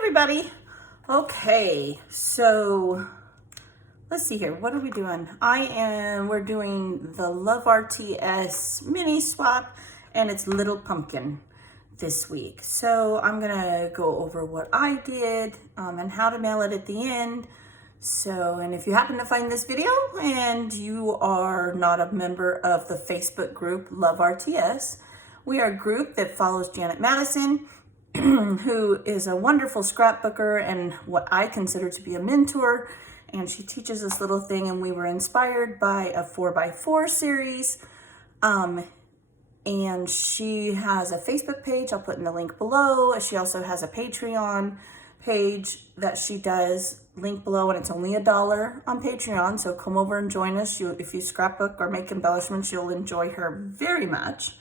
everybody. Okay, so let's see here. What are we doing? We're doing the Love RTS mini swap, and it's Little Pumpkin this week. So I'm gonna go over what I did and how to mail it at the end. So, and if you happen to find this video and you are not a member of the Facebook group Love RTS, we are a group that follows Janet Madison, who is a wonderful scrapbooker and what I consider to be a mentor. And she teaches this little thing, and we were inspired by a 4x4 series. And she has a Facebook page. I'll put in the link below. She also has a Patreon page that she does, link below, and it's only $1 on Patreon. So come over and join us. If you scrapbook or make embellishments, you'll enjoy her very much.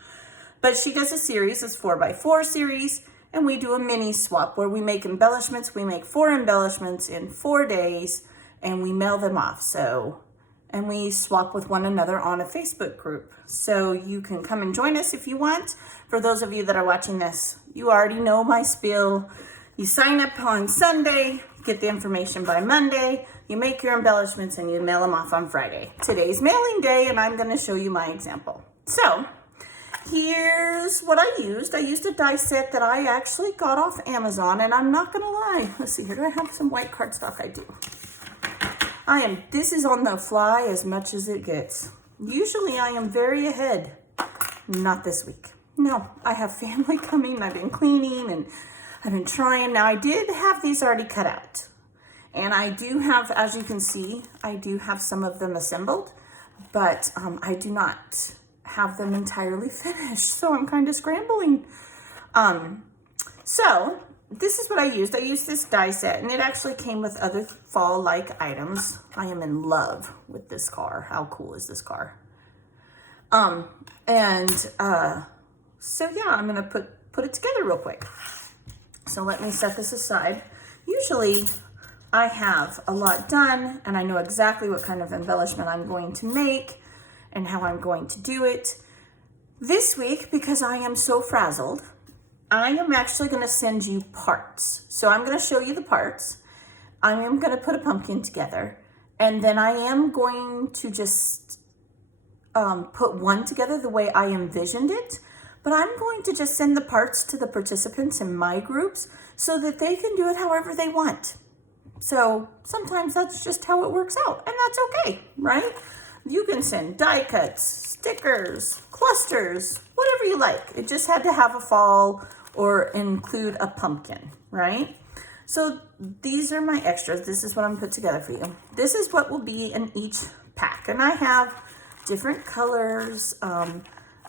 But she does a series, it's 4x4 series, and we do a mini swap where we make embellishments. We make 4 embellishments in 4 days, and we mail them off. So, and we swap with one another on a Facebook group. So you can come and join us if you want. For those of you that are watching this, you already know my spiel. You sign up on Sunday, get the information by Monday, you make your embellishments, and you mail them off on Friday. Today's mailing day, and I'm gonna show you my example. So here's what I used. I used a die set that I actually got off Amazon, and I'm not gonna lie. Let's see here, do I have some white cardstock? I do. This is on the fly as much as it gets. Usually I am very ahead. Not this week. No, I have family coming, I've been cleaning, and I've been trying. Now I did have these already cut out. And I do have, as you can see, I do have some of them assembled, but I do not have them entirely finished. So I'm kind of scrambling. So this is what I used. I used this die set, and it actually came with other fall-like items. I am in love with this car. How cool is this car? So yeah, I'm gonna put it together real quick. So let me set this aside. Usually I have a lot done, and I know exactly what kind of embellishment I'm going to make and how I'm going to do it. This week, because I am so frazzled, I am actually going to send you parts. So I'm going to show you the parts. I am going to put a pumpkin together, and then I am going to just put one together the way I envisioned it. But I'm going to just send the parts to the participants in my groups so that they can do it however they want. So sometimes that's just how it works out, and that's okay, right? You can send die cuts, stickers, clusters, whatever you like. It just had to have a fall or include a pumpkin, right? So these are my extras. This is what I'm put together for you. This is what will be in each pack. And I have different colors. I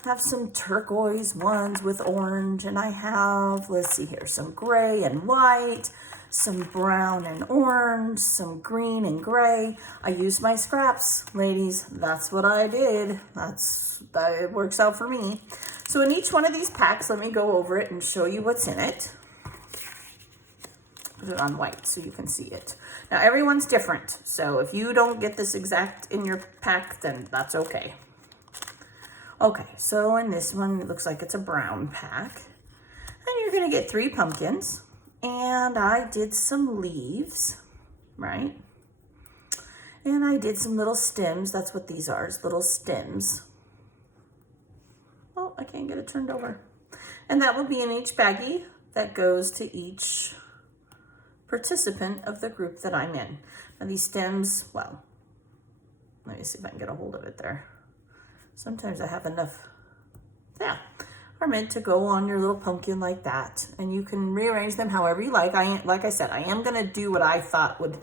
have some turquoise ones with orange, and I have, let's see here, some gray and white, some brown and orange, some green and gray. I use my scraps, ladies. That's what I did. It works out for me. So in each one of these packs, let me go over it and show you what's in it. Put it on white so you can see it. Now everyone's different, so if you don't get this exact in your pack, then that's okay. Okay, so in this one, it looks like it's a brown pack. And you're gonna get 3 pumpkins. And I did some leaves, right? And I did some little stems. That's what these are, is little stems. Oh, I can't get it turned over. And that will be in each baggie that goes to each participant of the group that I'm in. Now these stems, well, let me see if I can get a hold of it there. Sometimes I have enough, yeah, are meant to go on your little pumpkin like that. And you can rearrange them however you like. Like I said, I am gonna do what I thought would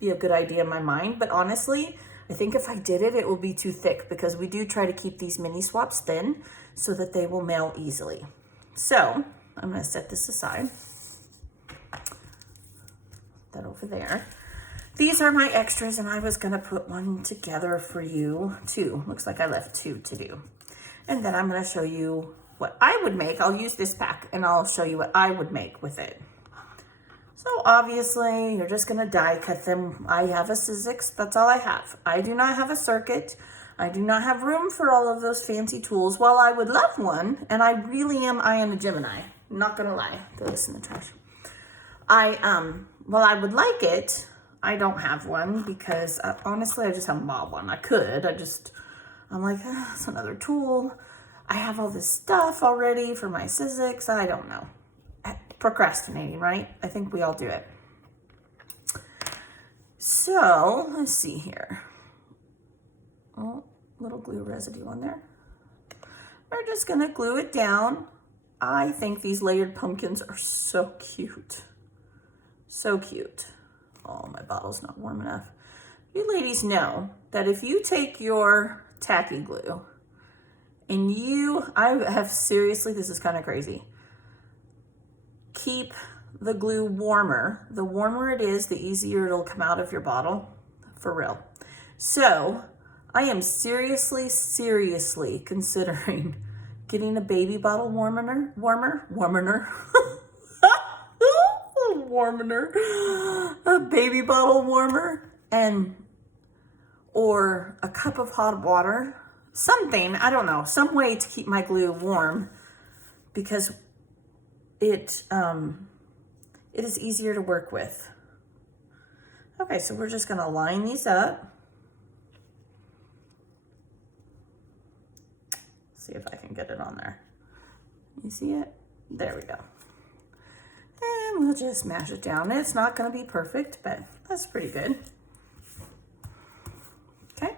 be a good idea in my mind, but honestly, I think if I did it, it will be too thick because we do try to keep these mini swaps thin so that they will mail easily. So I'm gonna set this aside. That over there. These are my extras, and I was gonna put one together for you, 2. Looks like I left 2 to do. And then I'm gonna show you what I would make. I'll use this pack, and I'll show you what I would make with it. So obviously, you're just gonna die cut them. I have a Sizzix, that's all I have. I do not have a circuit. I do not have room for all of those fancy tools. While I would love one, and I am a Gemini. I'm not gonna lie. Throw this in the trash. Well, I would like it. I don't have one because honestly, I just haven't bought one. I could, I'm like, it's another tool. I have all this stuff already for my Sizzix. I don't know. Procrastinating, right? I think we all do it. So let's see here. Oh, little glue residue on there. We're just gonna glue it down. I think these layered pumpkins are so cute. So cute. Oh, my bottle's not warm enough. You ladies know that if you take your tacky glue and seriously, this is kind of crazy. Keep the glue warmer. The warmer it is, the easier it'll come out of your bottle, for real. So I am seriously considering getting a baby bottle warmer, a baby bottle warmer, or a cup of hot water, something, I don't know, some way to keep my glue warm, because it is easier to work with. Okay, so we're just gonna line these up. See if I can get it on there. You see it? There we go. And we'll just mash it down. It's not gonna be perfect, but that's pretty good. Okay,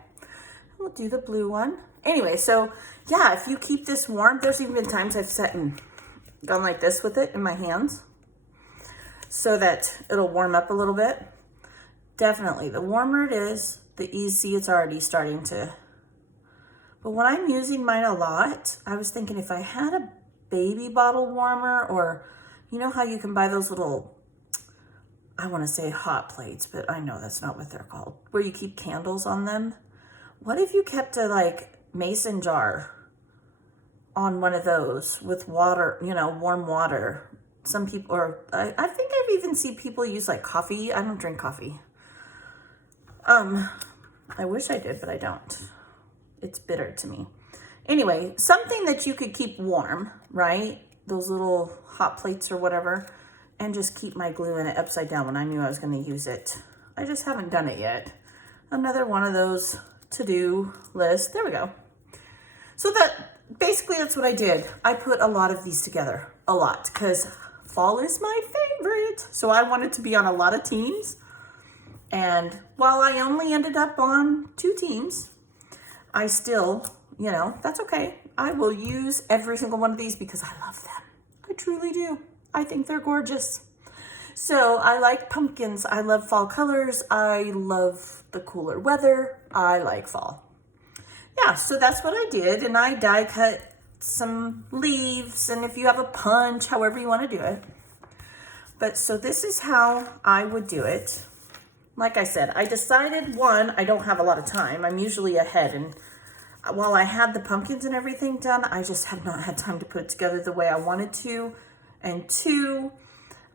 we'll do the blue one. Anyway, so yeah, if you keep this warm, there's even been times I've sat and gone like this with it in my hands so that it'll warm up a little bit. Definitely, the warmer it is, the easy it's already starting to. But when I'm using mine a lot, I was thinking if I had a baby bottle warmer, or you know how you can buy those little, I want to say hot plates, but I know that's not what they're called, where you keep candles on them. What if you kept a like mason jar on one of those with water, you know, warm water? Some people, or I think I've even seen people use like coffee. I don't drink coffee. I wish I did, but I don't. It's bitter to me. Anyway, something that you could keep warm, right? Those little hot plates or whatever, and just keep my glue in it upside down when I knew I was going to use it. I just haven't done it yet. Another one of those to-do lists. There we go. So basically that's what I did. I put a lot of these together, a lot, because fall is my favorite. So I wanted to be on a lot of teams. And while I only ended up on 2 teams, I still, you know, that's okay. I will use every single one of these because I love them. I truly do. I think they're gorgeous. So I like pumpkins. I love fall colors. I love the cooler weather. I like fall. Yeah, so that's what I did. And I die cut some leaves. And if you have a punch, however you want to do it. But so this is how I would do it. Like I said, I decided, one, I don't have a lot of time. I'm usually ahead, and while I had the pumpkins and everything done, I just have not had time to put it together the way I wanted to. And 2,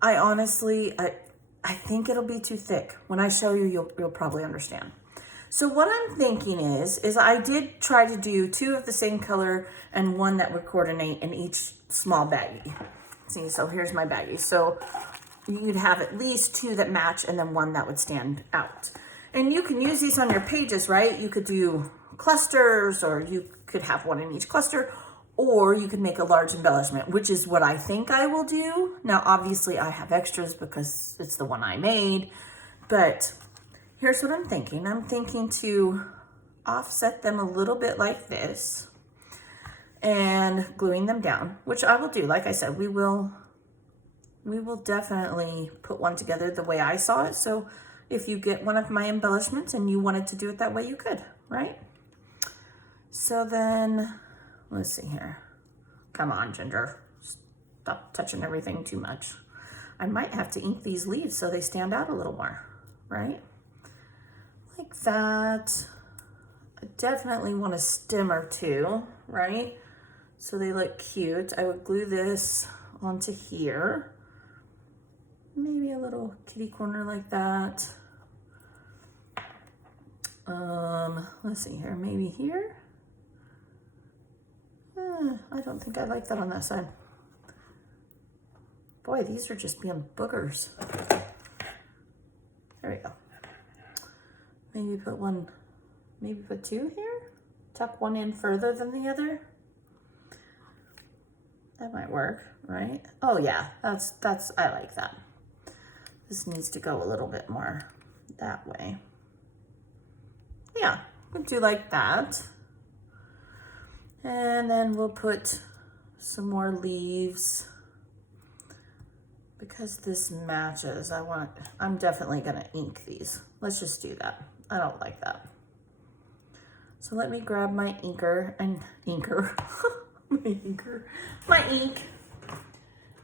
I honestly, I think it'll be too thick. When I show you, you'll probably understand. So what I'm thinking is I did try to do 2 of the same color and 1 that would coordinate in each small baggie. See, so here's my baggie. So you'd have at least 2 that match and then 1 that would stand out. And you can use these on your pages, right? You could do clusters, or you could have 1 in each cluster, or you could make a large embellishment, which is what I think I will do. Now, obviously I have extras because it's the one I made, but here's what I'm thinking. I'm thinking to offset them a little bit like this and gluing them down, which I will do. Like I said, we will definitely put one together the way I saw it. So if you get one of my embellishments and you wanted to do it that way, you could, right? So then, let's see here. Come on, Ginger. Stop touching everything too much. I might have to ink these leaves so they stand out a little more, right? Like that. I definitely want a stem or 2, right? So they look cute. I would glue this onto here. Maybe a little kitty corner like that. Let's see here, maybe here. I don't think I like that on that side. Boy, these are just being boogers. There we go. Maybe put one, maybe put two here. Tuck one in further than the other. That might work, right? Oh yeah, that's I like that. This needs to go a little bit more that way. Yeah, we'll do like that. And then we'll put some more leaves because this matches. I'm definitely gonna ink these. Let's just do that. I don't like that. So let me grab my inker and my ink.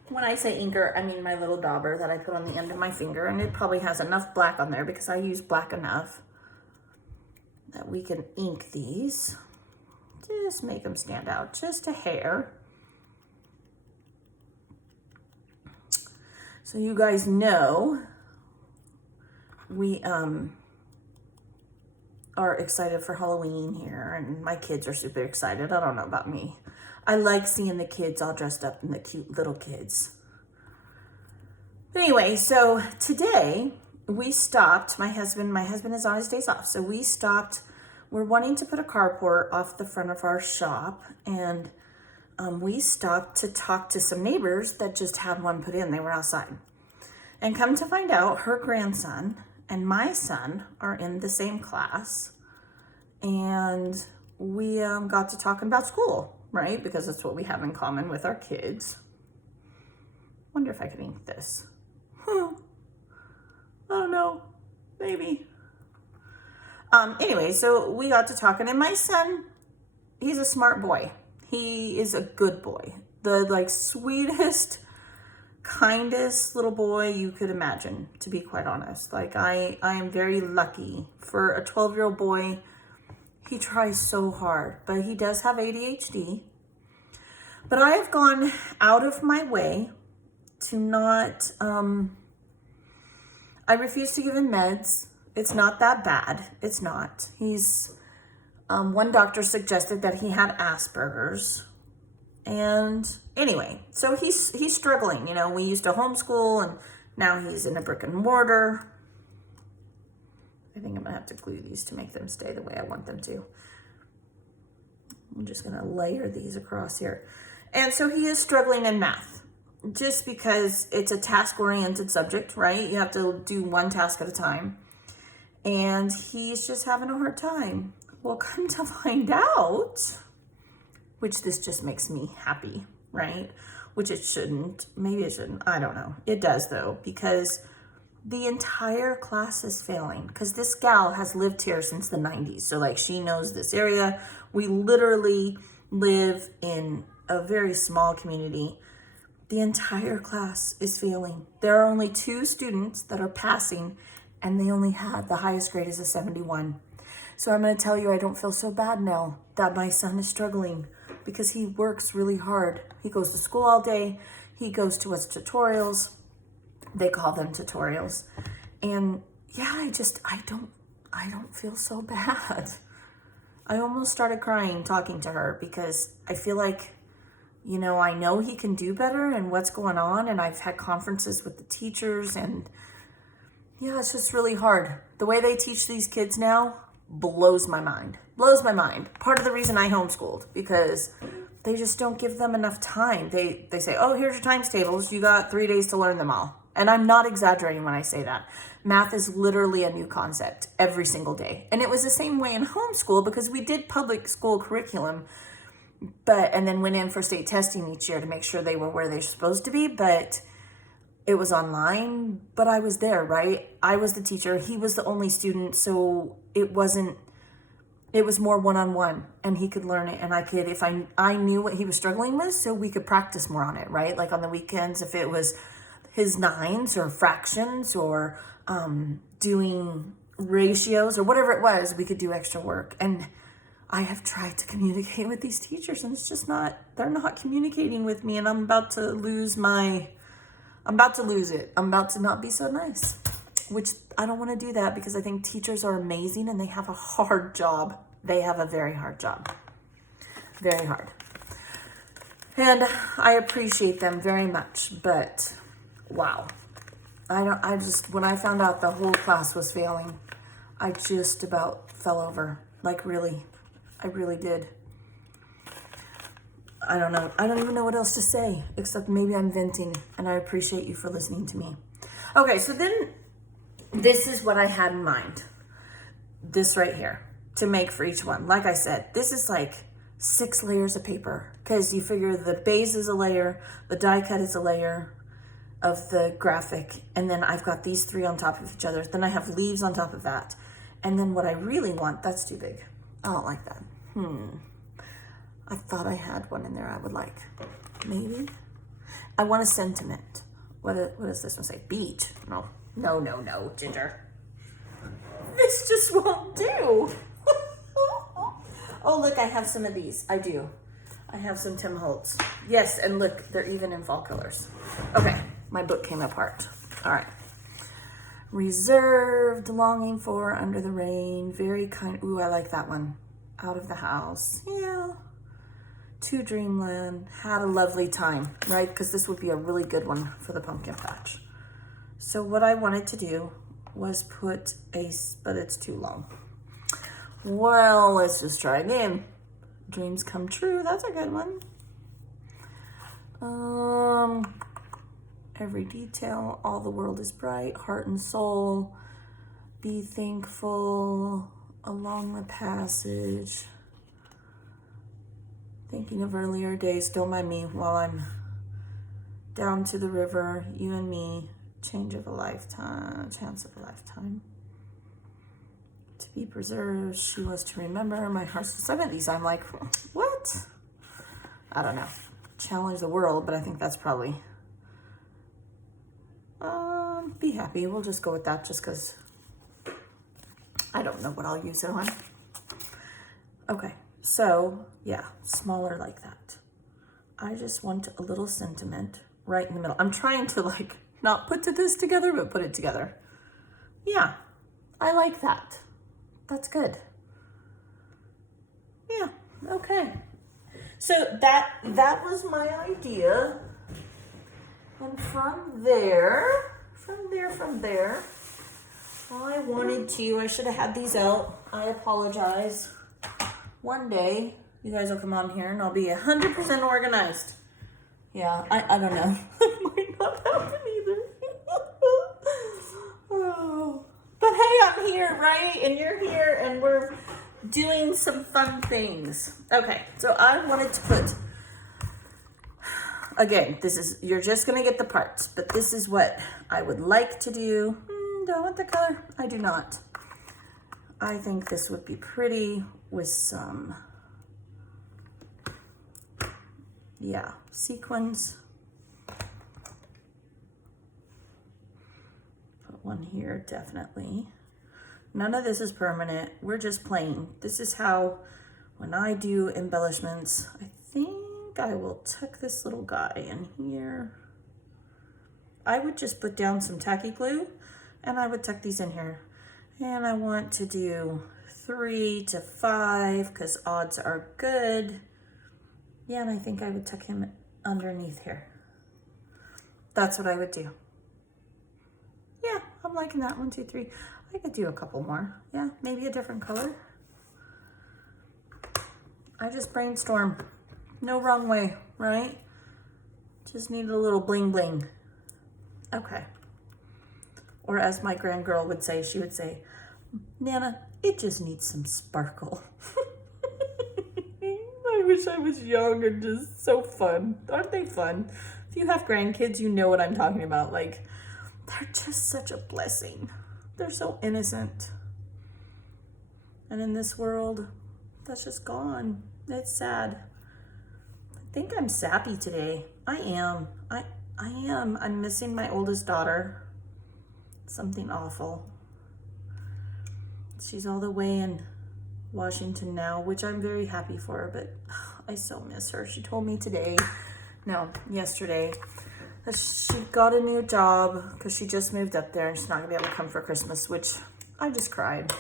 When I say inker, I mean my little dauber that I put on the end of my finger, and it probably has enough black on there because I use black enough that we can ink these. Just make them stand out just a hair. So you guys know we are excited for Halloween here, and my kids are super excited. I don't know about me. I like seeing the kids all dressed up and the cute little kids. But anyway, so today we stopped. My husband is on his days off, so we stopped. We're wanting to put a carport off the front of our shop, and we stopped to talk to some neighbors that just had one put in. They were outside. And come to find out, her grandson and my son are in the same class, and we got to talking about school, right? Because that's what we have in common with our kids. Wonder if I could ink this. I don't know, maybe. Anyway, so we got to talking, and my son, he's a smart boy. He is a good boy. The sweetest, kindest little boy you could imagine, to be quite honest. I am very lucky for a 12-year-old boy. He tries so hard, but he does have ADHD. But I have gone out of my way to not, I refuse to give him meds. It's not that bad. It's not. He's, one doctor suggested that he had Asperger's. And anyway, so he's struggling. You know, we used to homeschool, and now he's in a brick and mortar. I think I'm gonna have to glue these to make them stay the way I want them to. I'm just gonna layer these across here. And so he is struggling in math, just because it's a task-oriented subject, right? You have to do one task at a time. And he's just having a hard time. Well, come to find out, which this just makes me happy, right? Which it shouldn't. Maybe it shouldn't. I don't know. It does, though, because the entire class is failing, because this gal has lived here since the 90s. So, she knows this area. We literally live in a very small community. The entire class is failing. There are only 2 students that are passing, and they only had the highest grade is a 71. So I'm going to tell you, I don't feel so bad now that my son is struggling, because he works really hard. He goes to school all day. He goes to his tutorials. They call them tutorials. And yeah, I don't feel so bad. I almost started crying talking to her, because I feel like, I know he can do better and what's going on. And I've had conferences with the teachers, and yeah, it's just really hard. The way they teach these kids now blows my mind. Blows my mind. Part of the reason I homeschooled, because they just don't give them enough time. They say, oh, here's your times tables. You got 3 days to learn them all. And I'm not exaggerating when I say that. Math is literally a new concept every single day. And it was the same way in homeschool, because we did public school curriculum, and then went in for state testing each year to make sure they were where they're supposed to be. But it was online, but I was there, right? I was the teacher. He was the only student. So it was more one-on-one, and he could learn it. And I could, if I knew what he was struggling with, so we could practice more on it, right? Like on the weekends, if it was his nines or fractions or doing ratios or whatever it was, we could do extra work. And I have tried to communicate with these teachers, and it's just they're not communicating with me, and I'm about to lose it. I'm about to not be so nice, which I don't want to do that, because I think teachers are amazing, and they have a hard job. They have a very hard job. Very hard. And I appreciate them very much, but wow. When I found out the whole class was failing, I just about fell over. Like really, I really did. I don't know. I don't even know what else to say, except maybe I'm venting, and I appreciate you for listening to me. Okay, so then this is what I had in mind. This right here to make for each one. Like I said, this is like 6 layers of paper, because you figure the base is a layer, the die cut is a layer of the graphic, and then I've got these 3 on top of each other. Then I have leaves on top of that. And then what I really want, that's too big. I don't like that. I thought I had one in there I would like. Maybe. I want a sentiment. What does this one say? Beach. No, Ginger. This just won't do. Oh, look, I have some of these. I do. I have some Tim Holtz. Yes, and look, they're even in fall colors. Okay, my book came apart. All right. Reserved, longing for, under the rain, very kind. Ooh, I like that one. Out of the house. Yeah. To dreamland, had a lovely time, right? Because this would be a really good one for the pumpkin patch. So what I wanted to do was put but it's too long. Well, let's just try again. Dreams come true, that's a good one. Every detail, all the world is bright, heart and soul, be thankful, along the passage. Thinking of earlier days, don't mind me while I'm down to the river, you and me, chance of a lifetime. To be preserved, she was to remember, my heart's some of these I'm like, what? I don't know. Challenge the world, but I think that's probably, be happy. We'll just go with that just because I don't know what I'll use it on. Okay. So, yeah, smaller like that. I just want a little sentiment right in the middle. I'm trying to like not put this together, but put it together. Yeah, I like that. That's good. Yeah, okay. So that was my idea. And from there, I should have had these out. I apologize. One day, you guys will come on here and I'll be 100% organized. Yeah, I don't know. It might not happen either. Oh. But hey, I'm here, right? And you're here and we're doing some fun things. Okay, so I wanted to put, again, you're just going to get the parts, but this is what I would like to do. Do I want the color? I do not. I think this would be pretty with some, sequins. Put one here, definitely. None of this is permanent. We're just playing. This is how, when I do embellishments, I think I will tuck this little guy in here. I would just put down some tacky glue and I would tuck these in here. And I want to do 3 to 5 because odds are good. Yeah, and I think I would tuck him underneath here. That's what I would do. Yeah, I'm liking that. 1, 2, 3. I could do a couple more. Yeah, maybe a different color. I just brainstorm. No wrong way, right? Just need a little bling bling. Okay. Or as my grandgirl would say, she would say, Nana, it just needs some sparkle. I wish I was young and just so fun. Aren't they fun? If you have grandkids, you know what I'm talking about. Like, they're just such a blessing. They're so innocent. And in this world, that's just gone. It's sad. I think I'm sappy today. I am. I am. I'm missing my oldest daughter. Something awful. She's all the way in Washington now, which I'm very happy for her, but I so miss her. She told me yesterday, that she got a new job because she just moved up there and she's not gonna be able to come for Christmas, which I just cried.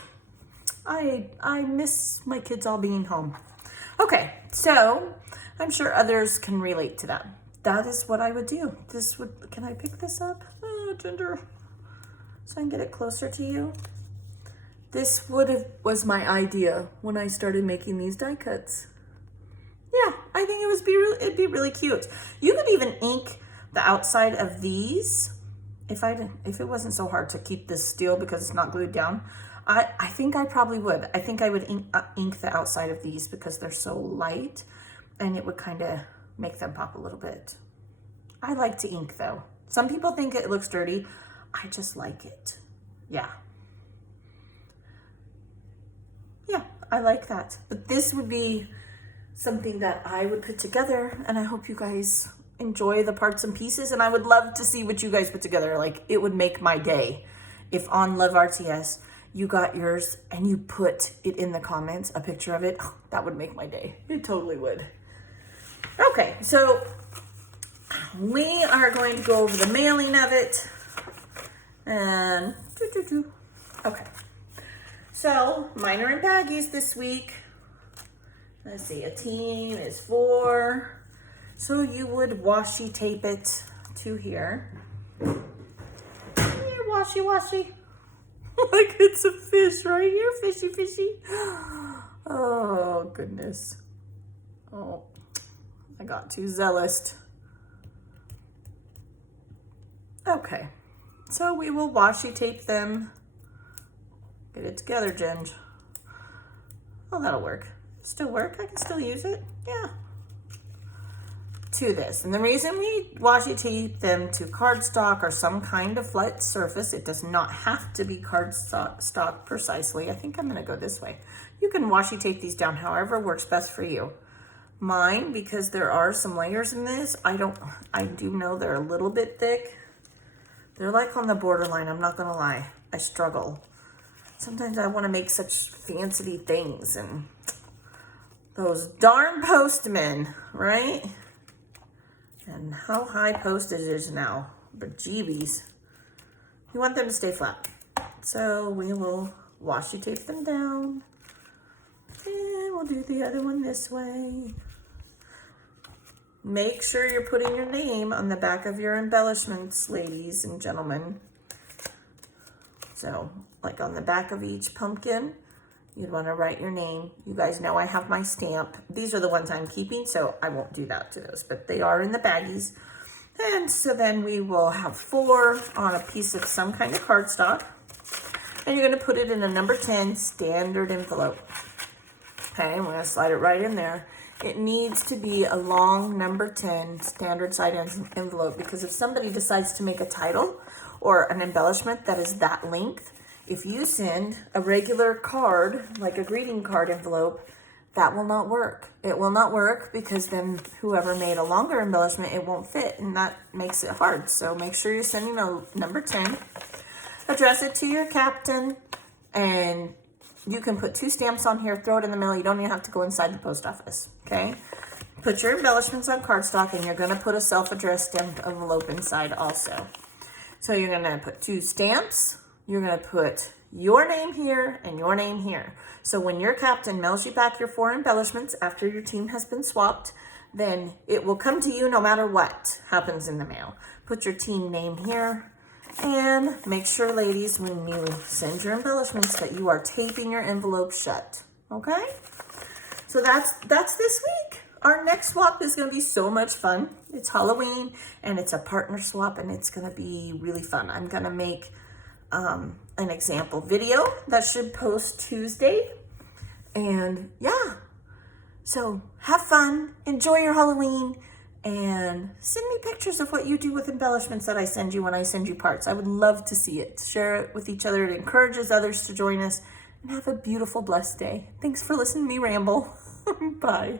I miss my kids all being home. Okay, so I'm sure others can relate to that. that is what I would do. Can I pick this up? Oh, Ginger, so I can get it closer to you. This was my idea when I started making these die cuts. Yeah, I think it'd be really cute. You could even ink the outside of these. If it wasn't so hard to keep this still because it's not glued down, I think I probably would. I think I would ink the outside of these because they're so light, and it would kind of make them pop a little bit. I like to ink though. Some people think it looks dirty. I just like it. Yeah. Yeah, I like that. But this would be something that I would put together, and I hope you guys enjoy the parts and pieces, and I would love to see what you guys put together. Like, it would make my day if on Love RTS you got yours and you put it in the comments, a picture of it. Oh, that would make my day. It totally would. Okay, so we are going to go over the mailing of it, and okay, so mine are in baggies this week. Let's see, a team is 4. So you would washi tape it to here. Here, washi. Like it's a fish right here, fishy. Oh, goodness. Oh, I got too zealous. Okay, so we will washi tape them. Get it together, Ginge. Oh, that'll work. Still work? I can still use it. Yeah. To this. And the reason we washi tape them to cardstock or some kind of flat surface, it does not have to be cardstock precisely. I think I'm going to go this way. You can washi tape these down however works best for you. Mine, because there are some layers in this, I do know they're a little bit thick. They're like on the borderline, I'm not going to lie. I struggle. Sometimes I want to make such fancy things, and those darn postmen, right? And how high postage is now, but jeebies. You want them to stay flat. So we will washi tape them down, and we'll do the other one this way. Make sure you're putting your name on the back of your embellishments, ladies and gentlemen. So, like on the back of each pumpkin, you'd want to write your name. You guys know I have my stamp. These are the ones I'm keeping, so I won't do that to those, but they are in the baggies. And so then we will have 4 on a piece of some kind of cardstock. And you're going to put it in a number 10 standard envelope. Okay, I'm going to slide it right in there. It needs to be a long number 10 standard size envelope, because if somebody decides to make a title or an embellishment that is that length, if you send a regular card, like a greeting card envelope, that will not work. It will not work, because then whoever made a longer embellishment, it won't fit, and that makes it hard. So make sure you're sending a number 10. Address it to your captain, and you can put 2 stamps on here, throw it in the mail. You don't even have to go inside the post office, okay? Put your embellishments on cardstock, and you're gonna put a self-addressed stamped envelope inside also. So you're gonna put 2 stamps. You're going to put your name here and your name here. So when your captain mails you back your 4 embellishments after your team has been swapped, then it will come to you no matter what happens in the mail. Put your team name here, and make sure, ladies, when you send your embellishments, that you are taping your envelope shut. Okay? So that's this week. Our next swap is going to be so much fun. It's Halloween, and it's a partner swap, and it's going to be really fun. I'm going to make an example video that should post Tuesday, and yeah, so have fun, enjoy your Halloween, and send me pictures of what you do with embellishments that I send you when I send you parts. I would love to see it. Share it with each other. It encourages others to join us, and have a beautiful, blessed day. Thanks for listening to me ramble. Bye.